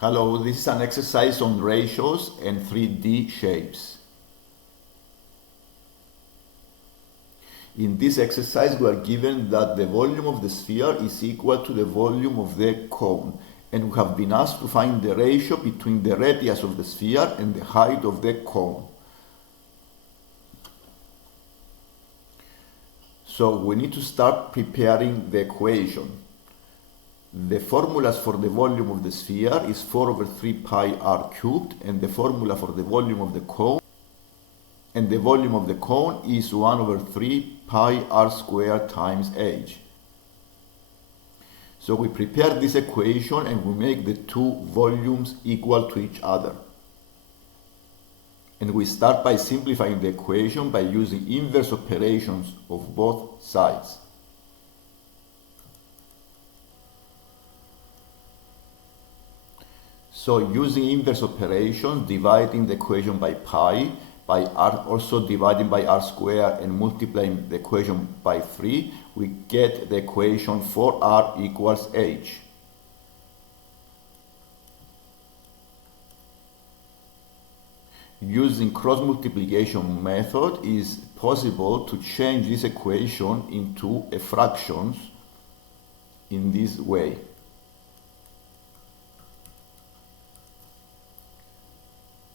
Hello, this is an exercise on ratios and 3D shapes. In this exercise, we are given that the volume of the sphere is equal to the volume of the cone, and we have been asked to find the ratio between the radius of the sphere and the height of the cone. So we need to start preparing the equation. The formulas for the volume of the sphere is 4 over 3 pi r cubed, and the formula for the volume of the cone is 1 over 3 pi r squared times h. So we prepare this equation and we make the two volumes equal to each other. And we start by simplifying the equation by using inverse operations of both sides. So using inverse operations, dividing the equation by pi, by r, also dividing by r squared and multiplying the equation by 3, we get the equation 4r equals h. Using cross multiplication method is possible to change this equation into a fractions in this way.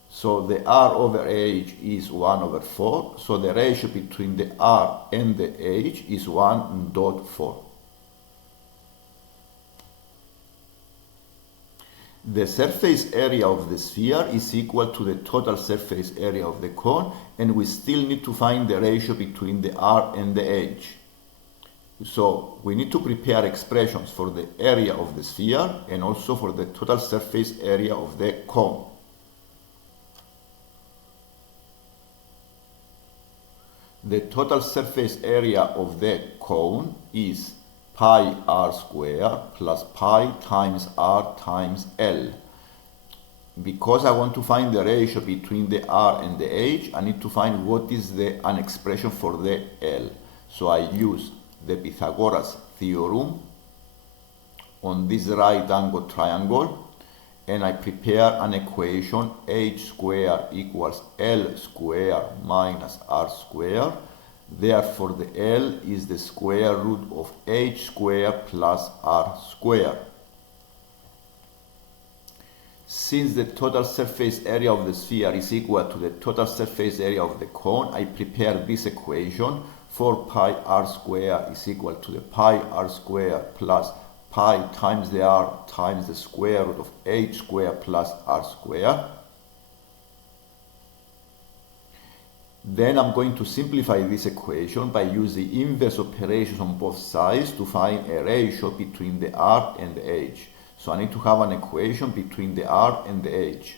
So the r over h is 1 over 4, so the ratio between the r and the h is 1.4. The surface area of the sphere is equal to the total surface area of the cone, and we still need to find the ratio between the r and the h. So we need to prepare expressions for the area of the sphere and also for the total surface area of the cone. The total surface area of the cone is pi r squared plus pi times r times L. Because I want to find the ratio between the r and the h, I need to find what is an expression for the L. So I use the Pythagoras theorem on this right angle triangle, and I prepare an equation h squared equals L squared minus r squared. Therefore, the L is the square root of h squared plus r squared. Since the total surface area of the sphere is equal to the total surface area of the cone, I prepare this equation. 4 pi r squared is equal to the pi r squared plus pi times the r times the square root of h squared plus r squared. Then I'm going to simplify this equation by using inverse operations on both sides to find a ratio between the r and the h. So I need to have an equation between the r and the h.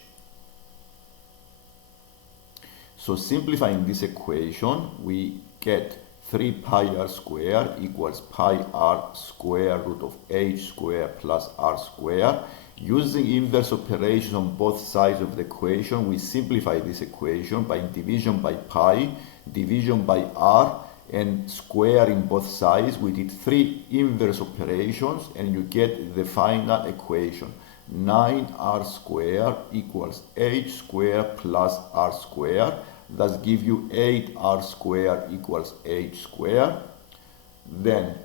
So simplifying this equation, we get 3 pi r squared equals pi r square root of h squared plus r squared. Using inverse operations on both sides of the equation, we simplify this equation by division by pi, division by r, and squaring both sides. We did 3 inverse operations and you get the final equation. 9r squared equals h squared plus r squared. Thus give you 8r squared equals h squared. Then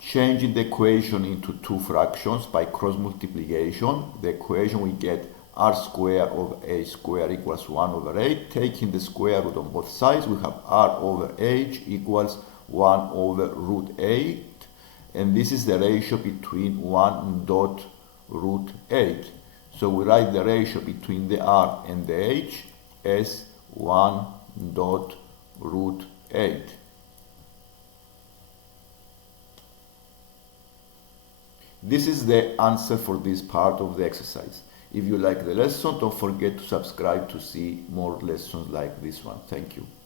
changing the equation into two fractions by cross multiplication, the equation we get r squared over h squared equals 1 over 8. Taking the square root on both sides, we have r over h equals 1 over root 8. And this is the ratio between 1 dot root 8. So we write the ratio between the r and the h as 1 dot root 8. This is the answer for this part of the exercise. If you like the lesson, don't forget to subscribe to see more lessons like this one. Thank you.